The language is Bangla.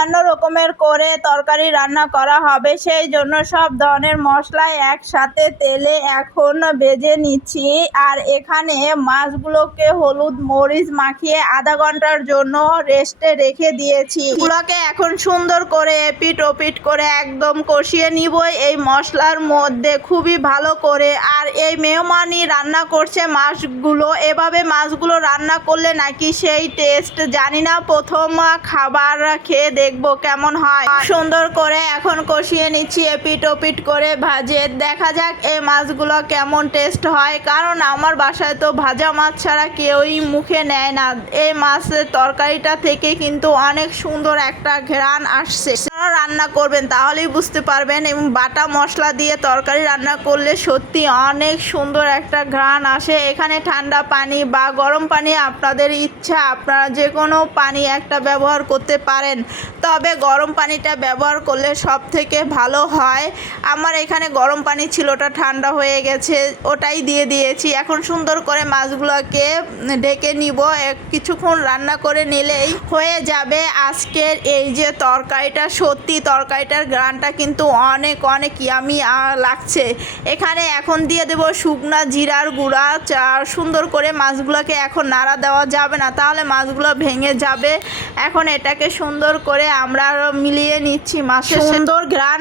অন্য রকমের করে তরকারি রান্না করা হবে, সেই জন্য সব ধরনের মশলা একসাথে তেলে এখন ভেজে নিচ্ছি। আর এখানে মাছগুলোকে হলুদ মরিচ মাখিয়ে আধা ঘন্টার জন্য রেস্টে রেখে দিয়েছি। এগুলোকে এখন সুন্দর করে এপিট ওপিট করে একদম কষিয়ে নিব এই মশলার মধ্যে খুবই ভালো করে। আর এই মেহমানি রান্না করছে মাছগুলো, এভাবে মাছগুলো রান্না করলে নাকি সেই টেস্ট জানি না, প্রথম খাবার খেয়ে দেখবো কেমন হয়। সুন্দর করে এখন কষিয়ে নিচ্ছি এপিট ওপিট করে ভাজে, দেখা যাক এই মাছগুলো কেমন টেস্ট হয়। কারণ আমার বাসায় তো ভাজা মাছ ছাড়া কেউই মুখে নেয় না। এই মাছের তরকারিটা থেকে কিন্তু অনেক সুন্দর একটা ঘ্রাণ আসছে। রান্না করবেন তাহলেই বুঝতে পারবেন, এবং বাটা মশলা দিয়ে তরকারি রান্না করলে সত্যি অনেক সুন্দর একটা ঘ্রাণ আসে। এখানে ঠান্ডা পানি বা গরম পানি আপনাদের ইচ্ছা, আপনারা যে কোনো পানি একটা ব্যবহার করতে পারেন, তবে গরম পানিটা ব্যবহার করলে সব থেকে ভালো হয়। আমার এখানে গরম পানি ছিল, ওটা ঠান্ডা হয়ে গেছে, ওটাই দিয়ে দিয়েছি। এখন সুন্দর করে মাছগুলোকে ঢেকে নিব, কিছুক্ষণ রান্না করে নিলেই হয়ে যাবে আজকের এই যে তরকারিটা। সত্যি তরকারিটার ঘ্রাণটা কিন্তু অনেক অনেক ইয়ামি লাগছে। এখানে এখন দিয়ে দেব শুকনা জিরার গুঁড়া। সুন্দর করে মাছগুলোকে এখন নাড়া দেওয়া যাবে না, তাহলে মাছগুলো ভেঙে যাবে। এখন এটাকে সুন্দর করে আমরা মিলিয়ে নিচ্ছি, মাছের সুন্দর ঘ্রাণ